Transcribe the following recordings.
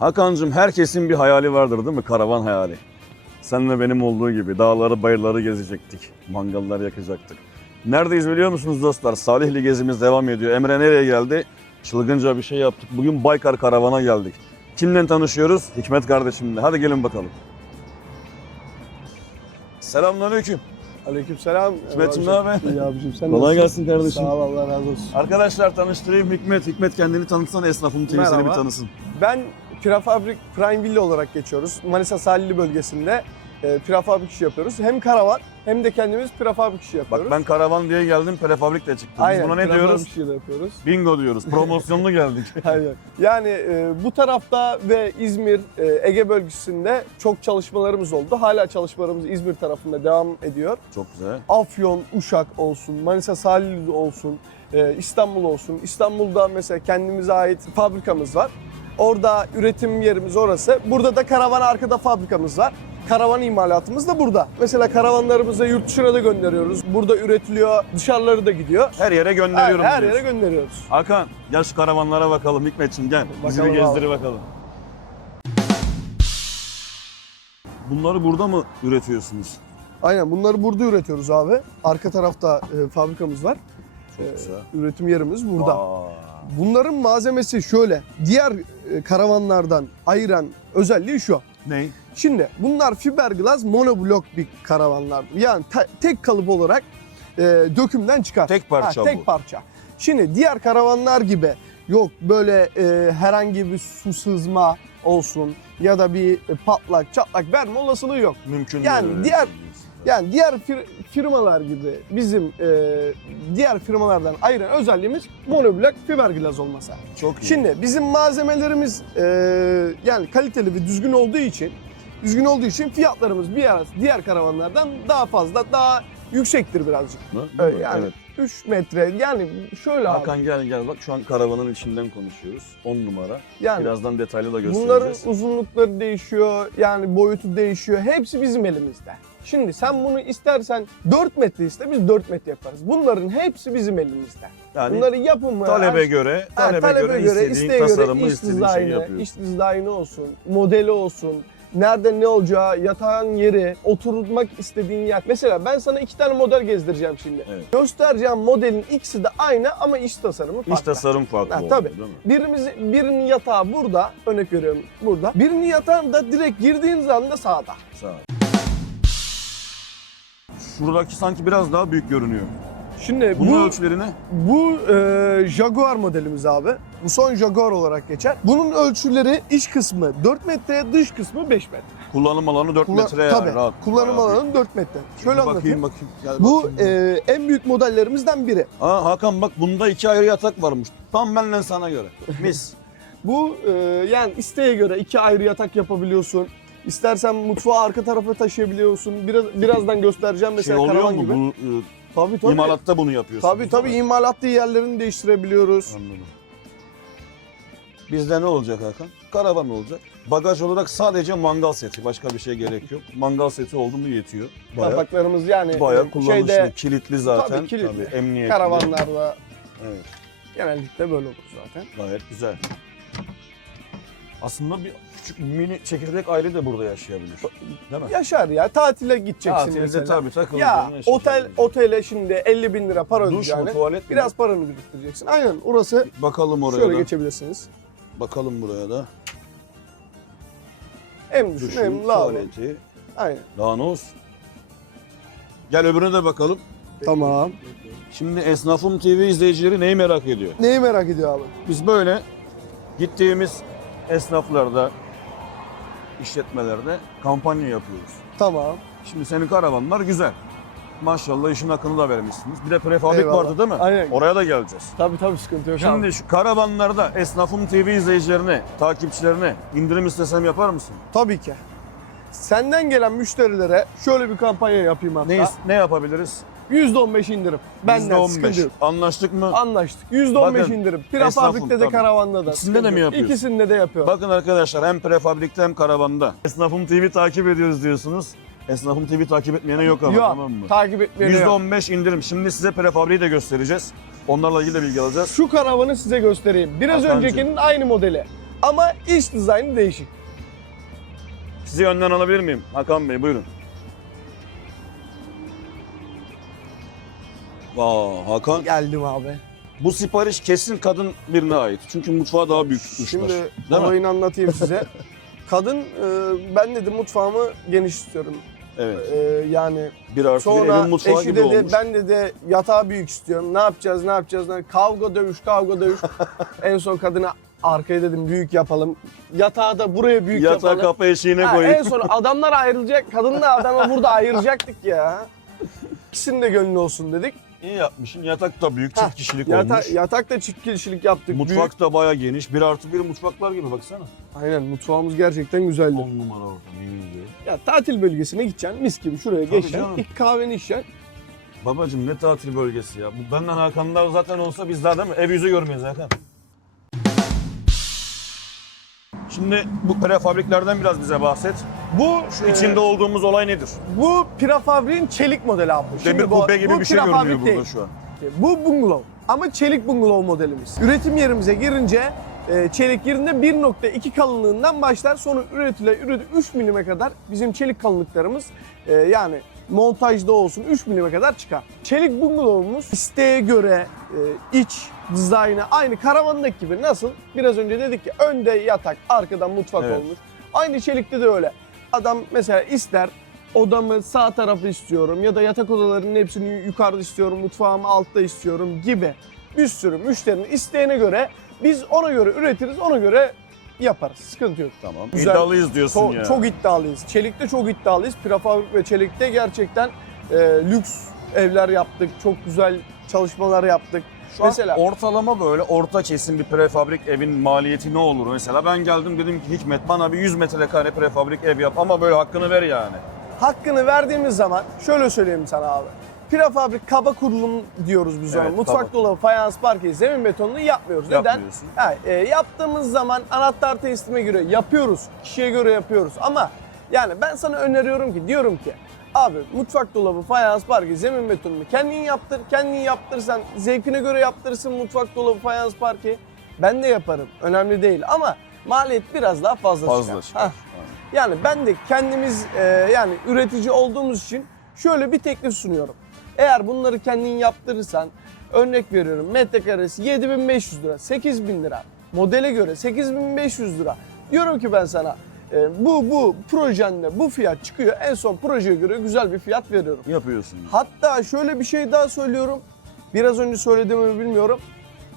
Hakan'cığım herkesin bir hayali vardır değil mi? Karavan hayali. Senle benim olduğu gibi dağları bayırları gezecektik. Mangallar yakacaktık. Neredeyiz biliyor musunuz dostlar? Salihli gezimiz devam ediyor. Emre nereye geldi? Çılgınca bir şey yaptık. Bugün Baykar Karavan'a geldik. Kimle tanışıyoruz? Hikmet kardeşimle. Hadi gelin bakalım. Selamünaleyküm. Aleykümselam. Hikmetciğim, ne haber? İyi abicim sen Kolay gelsin kardeşim. Sağ ol Allah razı olsun. Arkadaşlar tanıştırayım Hikmet. Hikmet kendini tanıtsana esnafım TV seni bir tanısın. Ben Prefabrik Prime Villa olarak geçiyoruz. Manisa Salihli bölgesinde e, prefabrik işi yapıyoruz. Hem karavan hem de kendimiz prefabrik işi yapıyoruz. Bak ben karavan diye geldim prefabrikle çıktım. Biz Aynen, buna ne prefabrik diyoruz? de yapıyoruz. Bingo diyoruz. Promosyonlu geldik. Aynen. Yani e, bu tarafta ve İzmir, e, Ege bölgesinde çok çalışmalarımız oldu. Hala çalışmalarımız İzmir tarafında devam ediyor. Çok güzel. Afyon, Uşak olsun, Manisa Salihli olsun, e, İstanbul olsun. İstanbul'da mesela kendimize ait fabrikamız var. Orada üretim yerimiz orası. Burada da karavan arkada fabrikamız var. Karavan imalatımız da burada. Mesela karavanlarımızı yurt dışına da gönderiyoruz. Burada üretiliyor, dışarıları da gidiyor. Her yere Her, gönderiyorum her diyorsun. yere gönderiyoruz. Hakan gel şu karavanlara bakalım Hikmetciğim gel. Bizi bir gezdir bakalım. Bunları burada mı üretiyorsunuz? Aynen bunları burada üretiyoruz abi. Arka tarafta e, fabrikamız var. Çok Ee, güzel. Üretim yerimiz burada. Aa, Bunların malzemesi şöyle. Diğer e, karavanlardan ayıran özelliği şu. ne? Şimdi bunlar fiberglass monoblok bir karavanlar. Yani te- tek kalıp olarak e, dökümden çıkar. Tek parça Ha, tek bu. parça. Şimdi diğer karavanlar gibi yok böyle e, herhangi bir su sızma olsun ya da bir e, patlak çatlak verme olasılığı yok. Mümkün Yani değil. öyle diğer-. Yani diğer fir- firmalar gibi bizim e, diğer firmalardan ayıran özelliğimiz monoblok fiberglass olması. Çok iyi. Şimdi bizim malzemelerimiz e, yani kaliteli ve düzgün olduğu için düzgün olduğu için fiyatlarımız bir ara diğer karavanlardan daha fazla daha yüksektir birazcık. Mı? Ee, yani Evet. 3 metre yani şöyle abi. Hakan gel gel bak şu an karavanın içinden konuşuyoruz. 10 numara. Yani Birazdan detaylı da bunların göstereceğiz. uzunlukları değişiyor yani boyutu değişiyor. Hepsi bizim elimizde. Şimdi sen bunu istersen 4 metre iste biz 4 metre yaparız. Bunların hepsi bizim elimizde. Yani Bunları yapımı talebe her- göre, Ha, talebe, göre, istediğin göre tasarımı, iş istediğin dizaynı, yapıyorsun. iş dizaynı olsun, modeli olsun, nerede ne olacağı, yatağın yeri, oturmak istediğin yer. Mesela ben sana iki tane model gezdireceğim şimdi. Evet. Göstereceğim modelin ikisi de aynı ama iç tasarımı farklı. İş tasarım farklı Ha, oldu tabii. değil mi? Birimiz, birinin yatağı burada, örnek veriyorum burada. Birinin yatağında direkt girdiğin anda sağda. Sağ ol. Şuradaki sanki biraz daha büyük görünüyor. Şimdi Bunun bu, ölçüleri ne? bu e, Jaguar modelimiz abi. Bu son Jaguar olarak geçer. Bunun ölçüleri iç kısmı 4 metre, dış kısmı 5 metre. Kullanım alanı 4 Kullan- metre tabii, yani rahat. kullanım Bayağı alanı 4 metre. Şöyle Bir anlatayım. bakayım bakayım. Gel Bu bakayım. e, en büyük modellerimizden biri. Aa, Hakan bak bunda iki ayrı yatak varmış. Tam benimle sana göre. Mis. Bu e, yani isteğe göre iki ayrı yatak yapabiliyorsun. İstersen mutfağı arka tarafa taşıyabiliyorsun. Biraz birazdan göstereceğim şey mesela oluyor karavan mu? gibi. Bu tabii e, tabii. imalatta bunu yapıyorsunuz. Tabii tabii değil mi? yerlerini değiştirebiliyoruz. Anladım. Bizde ne olacak Hakan? Karavan olacak. Bagaj olarak sadece mangal seti. Başka bir şey gerek yok. Mangal seti oldu mu yetiyor. Bayağı, Kapaklarımız yani bayağı e, kullanışlı. şeyde kilitli zaten. Tabii kilitli. emniyetli. karavanlarda Evet. genellikle böyle olur zaten. Gayet güzel. Aslında bir küçük mini çekirdek aile de burada yaşayabilir. Değil mi? Yaşar ya tatile gideceksin Tatilde mesela. tabii takılır. Ya otel otele şimdi 50 bin lira para Duş mu ödeyeceğine tuvalet mi? biraz paranı biriktireceksin. Aynen orası Bakalım oraya şöyle da. geçebilirsiniz. Bakalım buraya da. Hem düşün hem lavabo. tuvaleti. Aynen. Daha ne olsun? Gel öbürüne de bakalım. Tamam. Şimdi Esnafım TV izleyicileri neyi merak ediyor? Neyi merak ediyor abi? Biz böyle gittiğimiz esnaflarda, işletmelerde kampanya yapıyoruz. Tamam. Şimdi senin karavanlar güzel. Maşallah işin hakkını da vermişsiniz. Bir de prefabrik Eyvallah. vardı değil mi? Aynen. Oraya da geleceğiz. Tabii tabii sıkıntı yok abi. Şimdi şu karavanlarda Esnafım TV izleyicilerine, takipçilerine indirim istesem yapar mısın? Tabii ki. Senden gelen müşterilere şöyle bir kampanya yapayım hatta. Ne, ne yapabiliriz? %15 indirim. Benden %15. sıkıntı yok. Anlaştık mı? Anlaştık. %15 Bakın, indirim. esnafım Prefabrikte de tabii. karavanda da. İkisinde de mi yok. yapıyorsun? İkisinde de yapıyorum. Bakın arkadaşlar hem prefabrikte hem karavanda. Esnafım TV takip ediyoruz diyorsunuz. Esnafım TV takip etmeyene yok ama Yok, tamam mı? takip etmeye yok. %15 indirim. Şimdi size prefabriği de göstereceğiz. Onlarla ilgili de bilgi alacağız. Şu karavanı size göstereyim. Biraz Hakan'cığım. öncekinin aynı modeli. Ama iç dizaynı değişik. Sizi önden alabilir miyim? Hakan Bey buyurun. Aa, Hakan Geldim abi. bu sipariş kesin kadın birine ait. Çünkü mutfağı daha büyük tutmuşlar. Şimdi Değil mi? olayını anlatayım size. Kadın e, ben dedim mutfağımı geniş istiyorum. Evet. E, yani Bir artı bir sonra evin mutfağı eşi gibi dedi olmuş. ben dedi yatağı büyük istiyorum. Ne yapacağız ne yapacağız? Ne- Kavga dövüş kavga dövüş. en son kadına arkaya dedim büyük yapalım. Yatağı da buraya büyük Yatağı yapalım. kapı eşiğine Ha, koyayım. en son adamlar ayrılacak. Kadınla adamı burada ayıracaktık ya. İkisinin de gönlü olsun dedik. İyi yapmışsın. Yatak da büyük, çift kişilik Yata, olmuş. yatakta çift kişilik yaptık. Mutfak da baya geniş. Bir artı bir mutfaklar gibi baksana. Büyük. Aynen mutfağımız gerçekten güzeldi. 10 numara ortam. yemin ediyorum. Ya tatil bölgesine gideceksin mis gibi şuraya Tabii geçeceksin. canım. ilk kahveni içeceksin. Babacım ne tatil bölgesi ya. Bu benden Hakanlar zaten olsa biz daha değil mi? Ev yüzü görmeyiz Hakan. Şimdi bu prefabriklerden biraz bize bahset. Bu Şu e, içinde olduğumuz olay nedir? bu Pirafabrik'in çelik modeli abi. Şimdi Demir bu- kubbe gibi bu bir şey görünüyor burada değil. şu an. Bu bungalov ama çelik bungalov modelimiz. Üretim yerimize girince e, çelik yerinde 1.2 kalınlığından başlar. Sonra üretile üretile 3 milime kadar bizim çelik kalınlıklarımız e, yani montajda olsun 3 milime kadar çıkar. Çelik bungalovumuz isteğe göre e, iç dizaynı aynı karavandaki gibi nasıl? Biraz önce dedik ki önde yatak, arkadan mutfak Evet. olmuş. Aynı çelikte de öyle. Adam mesela ister odamı sağ tarafı istiyorum ya da yatak odalarının hepsini yukarıda istiyorum, mutfağımı altta istiyorum gibi bir sürü müşterinin isteğine göre biz ona göre üretiriz, ona göre yaparız. Sıkıntı yok. Tamam. Güzel. İddialıyız diyorsun Çok, ya. çok iddialıyız. Çelik'te çok iddialıyız. Prefabrik ve Çelik'te gerçekten e, lüks evler yaptık. Çok güzel çalışmalar yaptık. Şu an Mesela- ortalama böyle orta kesim bir prefabrik evin maliyeti ne olur? Mesela ben geldim dedim ki Hikmet bana bir 100 metrekare prefabrik ev yap ama böyle hakkını ver yani. Hakkını verdiğimiz zaman şöyle söyleyeyim sana abi. Prefabrik kaba kurulum diyoruz biz ona. Evet, Mutfak kaba. dolabı, fayans, parke, zemin betonunu yapmıyoruz. Neden? Ha, e, yaptığımız zaman anahtar teslime göre yapıyoruz. Kişiye göre yapıyoruz. Ama yani ben sana öneriyorum ki diyorum ki abi mutfak dolabı, fayans, parke, zemin betonunu kendin yaptır. Kendin yaptırsan zevkine göre yaptırırsın mutfak dolabı, fayans, parke. Ben de yaparım. Önemli değil ama maliyet biraz daha fazla, Fazla çıkar. Hah. Yani ben de kendimiz e, yani üretici olduğumuz için şöyle bir teklif sunuyorum. Eğer bunları kendin yaptırırsan örnek veriyorum metrekaresi 7500 lira, 8000 lira. Modele göre 8500 lira. Diyorum ki ben sana e, bu bu projende bu fiyat çıkıyor. En son projeye göre güzel bir fiyat veriyorum. Yapıyorsun. Hatta şöyle bir şey daha söylüyorum. Biraz önce söylediğimi bilmiyorum.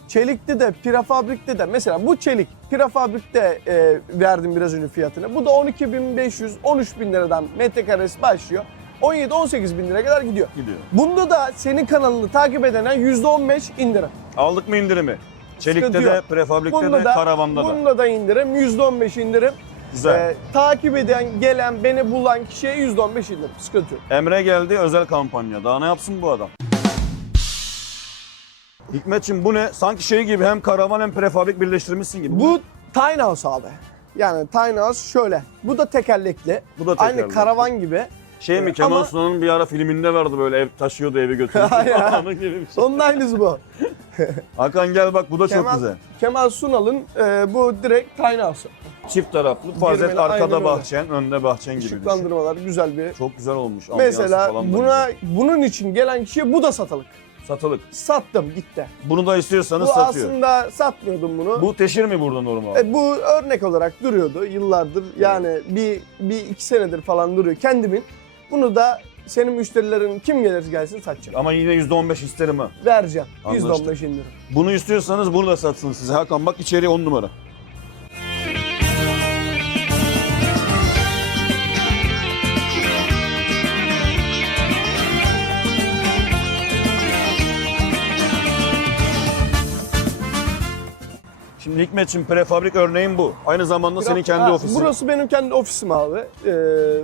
Çelikte de, Pirafabrik'te de mesela bu çelik Pirafabrik'te e, verdim biraz önce fiyatını. Bu da 12.500, 13.000 liradan metrekaresi başlıyor. 17-18 bin lira kadar gidiyor. Gidiyor. Bunda da senin kanalını takip edene %15 indirim. Aldık mı indirimi? Çelikte Sıkıntı de, yok. prefabrikte Bunda de, da, karavanda da. bunda da indirim, %15 indirim. Güzel. E, takip eden, gelen, beni bulan kişiye %15 indirim. Sıkıntı yok. Emre geldi özel kampanya. Daha ne yapsın bu adam? Hikmetçim bu ne? Sanki şey gibi hem karavan hem prefabrik birleştirmişsin gibi. Bu tiny house abi. Yani tiny house şöyle. Bu da tekerlekli. Bu da Aynı tekerlekli. karavan gibi. şey mi Ama- Kemal Sunal'ın bir ara filminde vardı böyle ev taşıyordu evi götürüyordu. Ya. Onun gibi bir şey. Onun aynısı bu. Hakan gel bak bu da çok Kemal, güzel. Kemal Sunal'ın e, bu direkt tiny house. Çift taraflı. Fazlet Girmeli, aynen arkada öyle. bahçen, önde bahçen gibi düşün. Işıklandırmalar güzel bir. Çok güzel olmuş. ambiyansı Mesela falan da buna bunun için gelen kişiye bu da satılık. güzel. Satılık. Sattım gitti. Bunu da istiyorsanız Bu satıyor. aslında satmıyordum bunu. Bu teşhir mi burada normal? E, bu örnek olarak duruyordu yıllardır. Yani bir, bir iki senedir falan duruyor kendimin. Bunu da senin müşterilerin kim gelir gelsin satacağım. Ama yine %15 isterim ha. Vereceğim. Anlaştık. %15 indirim. Bunu istiyorsanız bunu da satsın size. Hakan bak içeriye 10 numara. Şimdi Hikmetçim prefabrik örneğin bu. Aynı zamanda senin Biraz- kendi ha, ofisin. Burası benim kendi ofisim abi. Ee,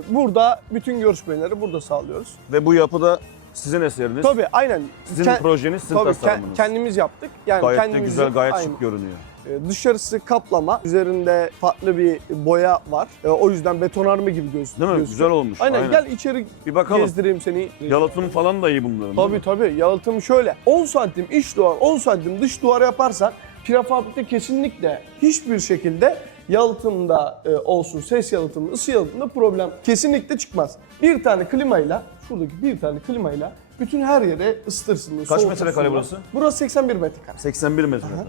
burada bütün görüşmeleri burada sağlıyoruz. Ve bu yapıda sizin eseriniz. Tabii aynen. Sizin Ke- projeniz, sizin tabii, ke- tasarımınız. kendimiz yaptık. Yani gayet de kendimiz güzel, gayet aynen. şık görünüyor. Ee, dışarısı kaplama, üzerinde farklı bir boya var. Ee, o yüzden betonarme gibi göz Değil mi? gözüküyor. Güzel olmuş. Aynen, gel içeri Bir bakalım. gezdireyim seni. Yalıtım falan da iyi bunların. değil mi? Tabii tabii yalıtım şöyle. 10 santim iç duvar, 10 santim dış duvar yaparsan prefabrikte kesinlikle hiçbir şekilde yalıtımda e, olsun, ses yalıtımında, ısı yalıtımında problem kesinlikle çıkmaz. Bir tane klimayla, şuradaki bir tane klimayla bütün her yere ısıtırsınız. Kaç soğutursunuz. metrekare burası? Burası 81 metrekare. 81 metrekare.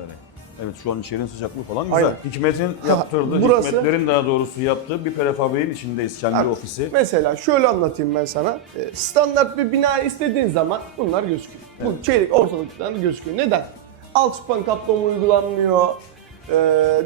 Evet şu an içerinin sıcaklığı falan güzel. Aynen. Hikmet'in yaptırdığı, burası- Hikmetlerin daha doğrusu yaptığı bir prefabriğin içindeyiz. Kendi Evet. ofisi. Mesela şöyle anlatayım ben sana. E, Standart bir bina istediğin zaman bunlar gözüküyor. Bu çeyrek ortalıktan gözüküyor. Neden? Alçıpan kaplama uygulanmıyor. e,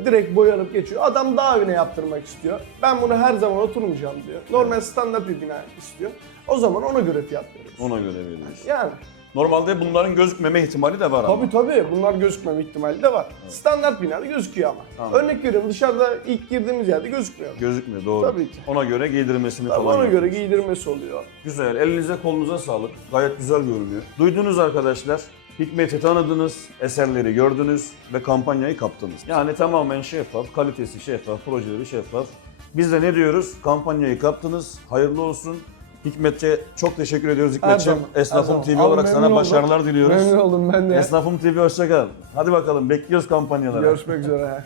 direkt boyanıp geçiyor. Adam daha evine yaptırmak istiyor. Ben bunu her zaman oturmayacağım diyor. Normal standart bir bina istiyor. O zaman ona göre fiyat veriyoruz. Ona göre veriyoruz. Yani Normalde bunların gözükmeme ihtimali de var ama. tabii tabii bunlar gözükmeme ihtimali de var. Standart binada gözüküyor ama. Tamam. Örnek veriyorum dışarıda ilk girdiğimiz yerde gözükmüyor. Gözükmüyor doğru. Tabii ki. Ona göre giydirmesini Tabii falan ona göre yapıyoruz. giydirmesi oluyor. Güzel. Elinize kolunuza sağlık. Gayet güzel görünüyor. Duydunuz arkadaşlar. Hikmet'i tanıdınız, eserleri gördünüz ve kampanyayı kaptınız. Yani tamamen şeffaf, kalitesi şeffaf, projeleri şeffaf. Biz de ne diyoruz? Kampanyayı kaptınız, hayırlı olsun. Hikmetçe çok teşekkür ediyoruz her Esnafım zaman. TV Abi olarak memnun sana oldum. başarılar diliyoruz. Memnun oldum ben de. Esnafım TV hoşça kal. Hadi bakalım bekliyoruz kampanyalara. Görüşmek üzere.